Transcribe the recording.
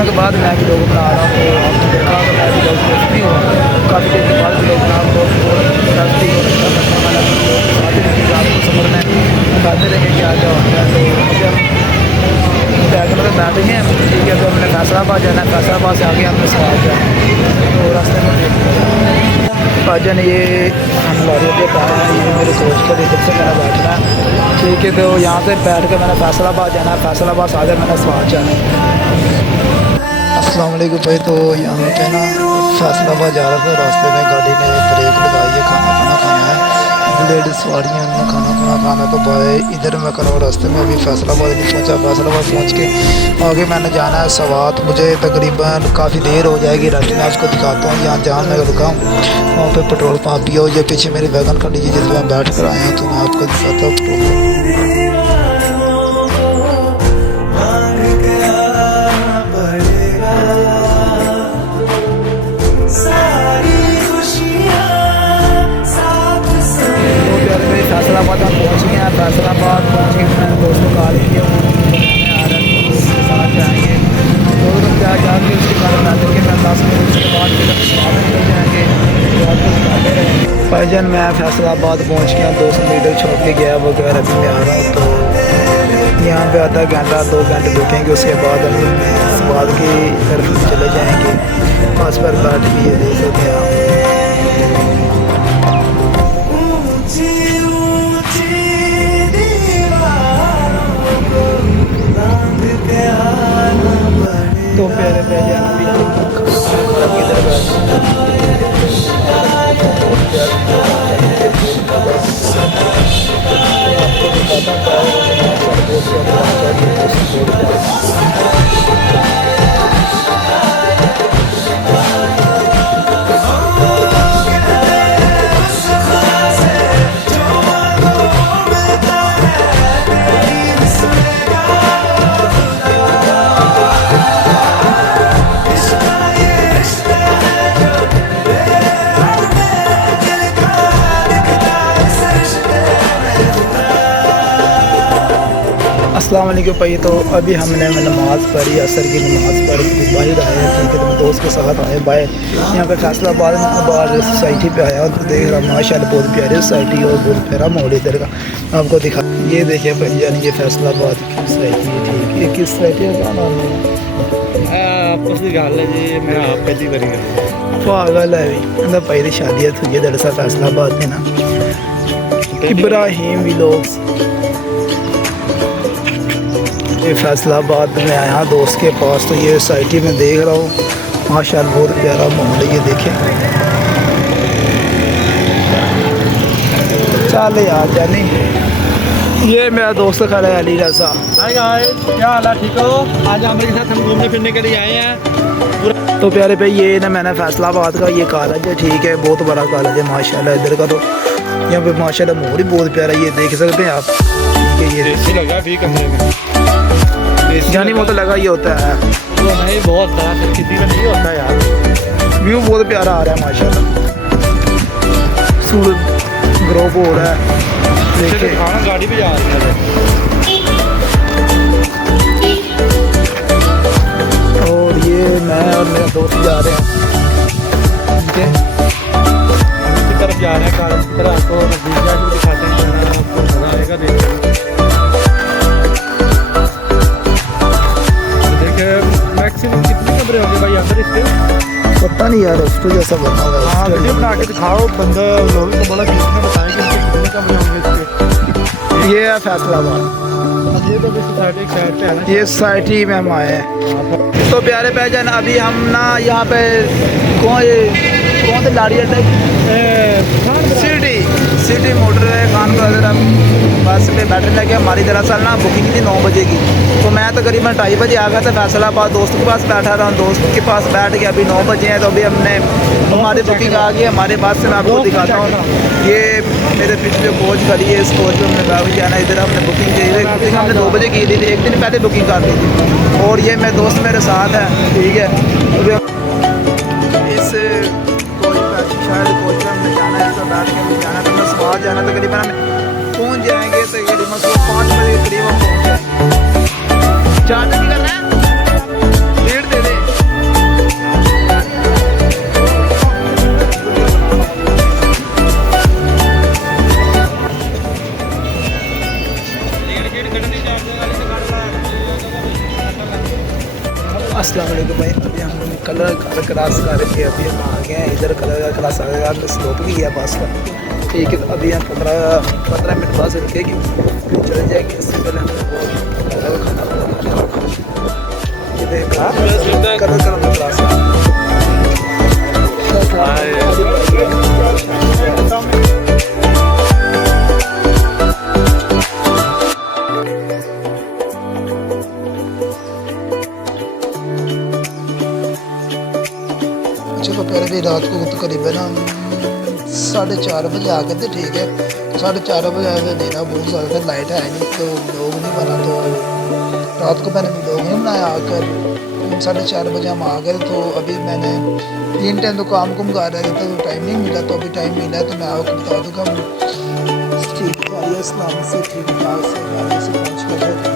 दिनों के बाद मैं भी लोग बना रहा हूँ, तो आपने देखा तो मैं भी लोग नहीं हुआ, काफ़ी देर के बाद भी लोग बना बहुत इंटरेस्टिंग और अच्छा लगता है। लोग आते रहेंगे रात को सफर में बताते रहेंगे क्या क्या होता है। तो अभी हम बैठ में बैठे हैं, ठीक है। तो हमने फैसलाबाद जाना है, फैसलाबाद से आगे हमने सवाल जाना है, तो रास्ते में भाजन ये हम लॉरी पे पाए हैं, ये मेरे दोस्त का इधर से मेरा बैठना है, ठीक है। तो यहाँ से बैठ के मैंने फैसलाबाद जाना है, फैसलाबाद से आगे मैंने सवाल जाना है। अस्सलाम वालेकुम भाई। तो यहाँ पे ना फैसलाबाद जा रहा था, रास्ते में गाड़ी ने ब्रेक लगाई है, खाना खाया है, लेडीज़ सवारियाँ ने खाना तो भाई इधर मैं कर रहा हूँ रास्ते में। अभी फैसलाबाद नहीं पहुँचा, फैसलाबाद पहुँच के आगे मैंने जाना है सवात। मुझे तकरीबन काफ़ी देर हो जाएगी, रास्ते में आपको दिखाता हूँ। यहाँ जहाँ मैं रुका हूँ वहाँ पे पेट्रोल पंप भी हो, ये पीछे मेरी वैगन खड़ी है जिसमें मैं बैठ कर आया हूँ, तो मैं आपको दिखाता हूँ पेट्रोल पंप। फैसलाबाद हम पहुँच गए हैं, फैसलाबाद पहुँच के मैंने दोस्तों को कॉल किया, आ रहा है दोस्त के साथ जाएंगे। दोस्त क्या जाके उसके बाद बता देंगे, मैं 10 मिनट उसके बाद फिर हम निकल जाएंगे, तो आपको दिखाते रहेंगे। भाईजान मैं फैसलाबाद पहुँच गया, 200 मीटर छोड़ के गया वगैरह, अभी मैं आ रहा हूँ। तो यहाँ पे आधा घंटा 2 घंटे रुकेंगे, उसके बाद हम सवाल की तरफ चले जाएंगे। बस पर बैठ भी ये देख सकते हैं आप। तो प्यारे भाईजान अभी हम किधर अस्सलाम वालेकुम भाई। तो अभी हमने नमाज़ पढ़ी, असर की नमाज़ पढ़ी, बाहर आए हैं, ठीक है। तो दोस्त के साथ आए बाहर, यहाँ पे फैसलाबाद बाहर सोसाइटी पे आया और देख रहा माशाल्लाह बहुत प्यारी सोसाइटी और बहुत प्यारा माहौल इधर का आपको दिखा। ये देखिए भाईजान ये फैसलाबाद की सोसाइटी है, ठीक है। किस सोसाइटी है क्या नाम है? आपस की गल है जी, मैं आप पहली बारी पागल है भी भाई की शादी हुई है दरअसल फैसलाबाद में ना, इब्राहिम व्लॉग्स। ये फैसलाबाद में आया दोस्त के पास, तो ये सोसाइटी में देख रहा हूँ माशाल्लाह बहुत प्यारा माहौल है, ये देखें। चल यार जानी, ये मेरा दोस्त खड़ा है अली रज़ा। हाय गाइस, क्या हाल है, ठीक हो? आज हमारे साथ हम घूमने फिरने के लिए आए हैं। तो प्यारे भाई ये ना मैंने फैसलाबाद का ये कॉलेज है, ठीक है, बहुत बड़ा कॉलेज है माशाल्लाह इधर का। तो यहाँ पे माशाल्लाह माहौल ही बहुत प्यारा, ये देख सकते हैं आप, ठीक है। ये एसी लगा भी कमरे में, जानी वो तो लगा ही होता है, तो नहीं बहुत बड़ा किसी में नहीं होता यार। व्यू बहुत प्यारा आ रहा है माशाल्लाह, सूरज ग्रोव हो रहा है, देखिए खाना गाड़ी भी जा रही है। और ये मैं और मेरा दोस्त जा रहे हैं, ठीक है। हम इसी तरफ जा रहे हैं, कॉलेज की तरफ। आपको नतीजा भी दिखाते हैं, आपको मज़ा आएगा देखने में। मैक्सिमम कितने कमरे होंगे भाई अंदर इसके? पता नहीं यार, हॉस्टल जैसा बना हुआ है। हाँ वीडियो बना के दिखाओ, बंदा लोगों को बड़ा बीच में बताएंगे इसके कितने कमरे होंगे इसके। ये है फैसलाबाद, ये तो भी सोसाइटी एक साइड पे है ना, ये सोसाइटी में हम आए हैं। तो प्यारे भाईजान अभी हम ना यहाँ पे कौन से लाड़ी अड्डा सिटी मोटर है खान को अगर हम बस पे बैठने लगे। हमारी दरअसल ना बुकिंग थी 9 बजे की, तो मैं तकरीबन 2:30 बजे आ गया था फैसलाबाद, दोस्त के पास बैठा था, दोस्त के पास बैठ के अभी 9 बजे हैं। तो अभी हमारी बुकिंग आ गई हमारे पास से, मैं आपको दिखाता हूँ। ये मेरे पीछे जो कोच खड़ी है, इस कोच में हमने बाबू जाना है, इधर हमने बुकिंग की थी, बुकिंग हमने 2 बजे की थी, एक दिन पहले बुकिंग कर दी थी। और ये मेरे दोस्त मेरे साथ हैं, ठीक है। इस शायद कोच में हमने जाना है, तो बैठ के हमें जाना है, तो मैं सवाल जाना तकरीबन हम पहुँच जाएंगे, तकरीबन 5 बजे के करीब हम पहुँच जाएंगे। चार्ज भी करना है, डेढ़ दे दे। अस्सलाम वालेकुम भाई, अभी हम कलर क्रॉस करके अभी हम आ गए हैं इधर। कलर क्रॉस आ गया, स्लोप भी गया बस का। ठीक है, तो अभी हम 15 मिनट बस रुकेगी, चले जाएंगे। इससे पहले हमें बहुत खाना ये देखा कलर क्रॉस चलो पहले भी रात को तो करीबन 4:30 बजे आ गए थे। ठीक है, 4:30 बजे आए थे, देना बहुत ज़्यादा था, लाइट है नहीं तो लोग नहीं बना, तो रात को मैंने लोग नहीं बनाया। आकर 4:30 बजे हम आ गए। तो अभी मैंने 3 टाइम तो काम कुम कर रहे थे, तो टाइम नहीं मिला, तो अभी टाइम मिला है तो मैं आपको बता दूँगा। ठीक है, इस्लाम से ठीक ठाक से पहुँच गए।